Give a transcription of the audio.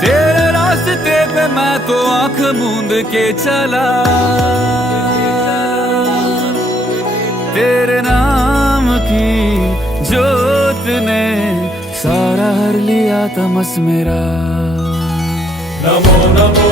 तेरे रास्ते पे मैं तो आंख मूंद के चला, तेरे नाम की जोत ने सारा हर लिया तमस मेरा। नमो नमो